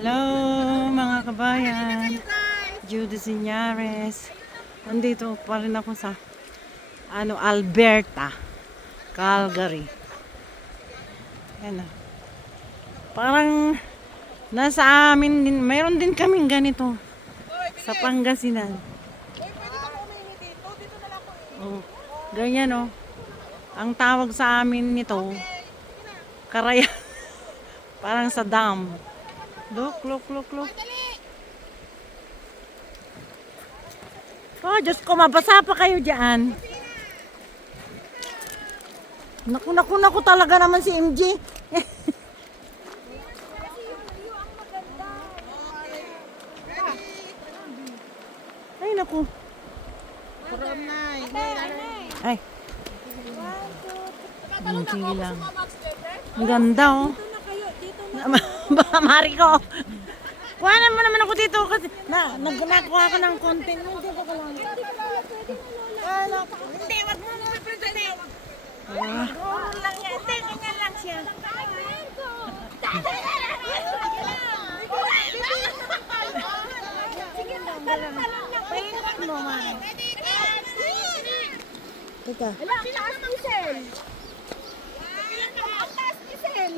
Hello mga kabayan, Judy Signares. Nandito pa rin ako sa Alberta, Calgary. Yan. Parang nasa amin din, mayroon din kaming ganito sa Pangasinan. Oh, ganyan oh. Ang tawag sa amin nito, Karayan. Parang sa dam. Look. Oh, Diyos ko, mabasa pa kayo dyan. Naku talaga naman si MJ. Ay, naku. Ay. Sige lang. Ang ganda, oh. Mariko. Kuhanan mo naman ako dito kasi nakuha ko ng content. Hindi ko lang. Hindi, wag mo naman present. Lang yan. Hindi, ganyan lang siya. Sige lang, dalang. Pahingat mo, man. Teka. Wala, taas ni Sel. Taas ni Sel.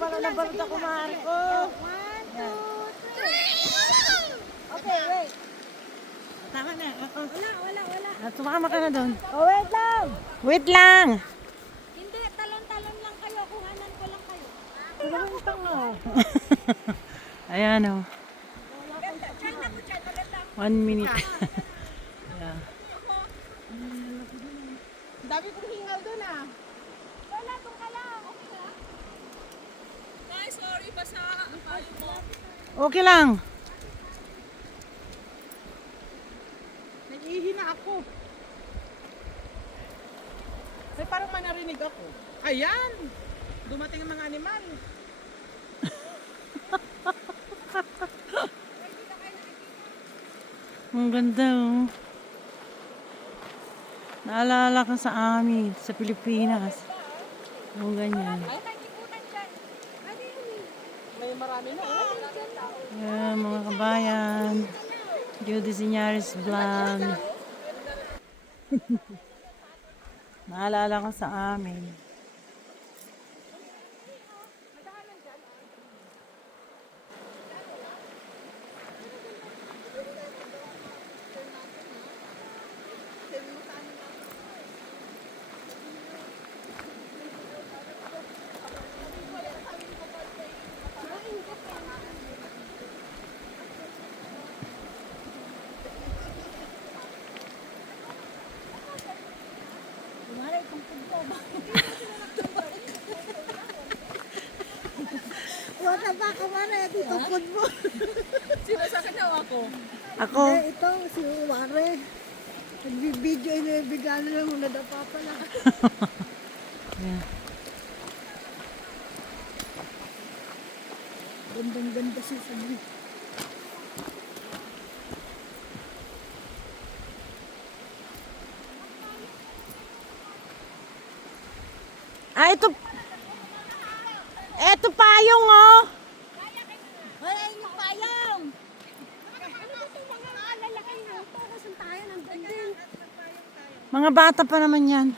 Parang nabalot ako, Marco. 1, 2, 3. Okay, wait. Tama na. Wala. Sumama ka na doon. Oh, wait lang. Hindi, talon-talon lang kayo. Kuhanan ko lang kayo. Tulungan pa nga. Ayan o. 1 minute. Yeah. Dami kong hingal doon ah. Wala, doon ka lang. Okay lang? Guys, sorry basa ang kayo mo. Okay lang. Nag-ihi na ako. Ay, parang manarinig ako. Ayan! Dumating ang mga animal. Ang ganda oh. Naalala ko sa amin, sa Pilipinas. Yung ganyan. May marami na oh. Yeah, mga kabayan. Judy Signares vlog. Naalala ko sa amin. Wala pa ka man eh, dito mo. Sino sa kanya ako? Ako, Ito, si Uware. Nagbibideo, inibigyan na lang, nadapa pa lang. yeah. Gandang-ganda siya sa mga. Ito payong oh. Wala yung payong! Ano ba itong mga lalaki na ito? Kasan tayo ng gandang? Mga bata pa naman yan.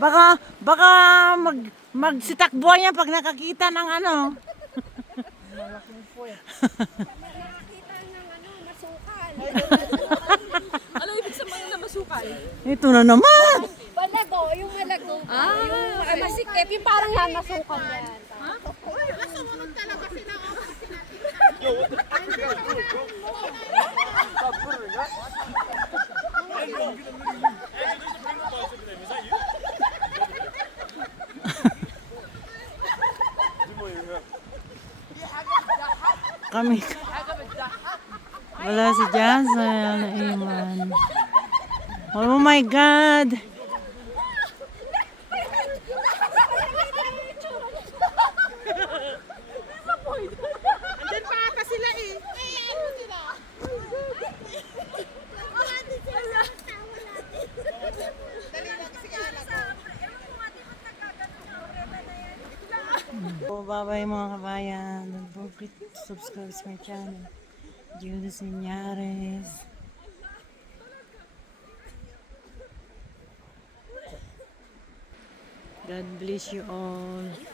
baka magsitakbuhan yan pag nakakita ng ano. Nakakita ng masukal. Ano ibig sabihin na masukal? Ito na naman. Malago, yung malago. Yung masikip, yung parang yan, masukal yan. Uy, sumunod talaga sila. Kami. Wala si Jazel na iman. Oh my God. Andyan pa ata sila eh. Ano sila? Dali lang, sige alam ko. bye-bye mga kabayan. Don't forget to subscribe to my channel. Judas Inyares. God bless you all.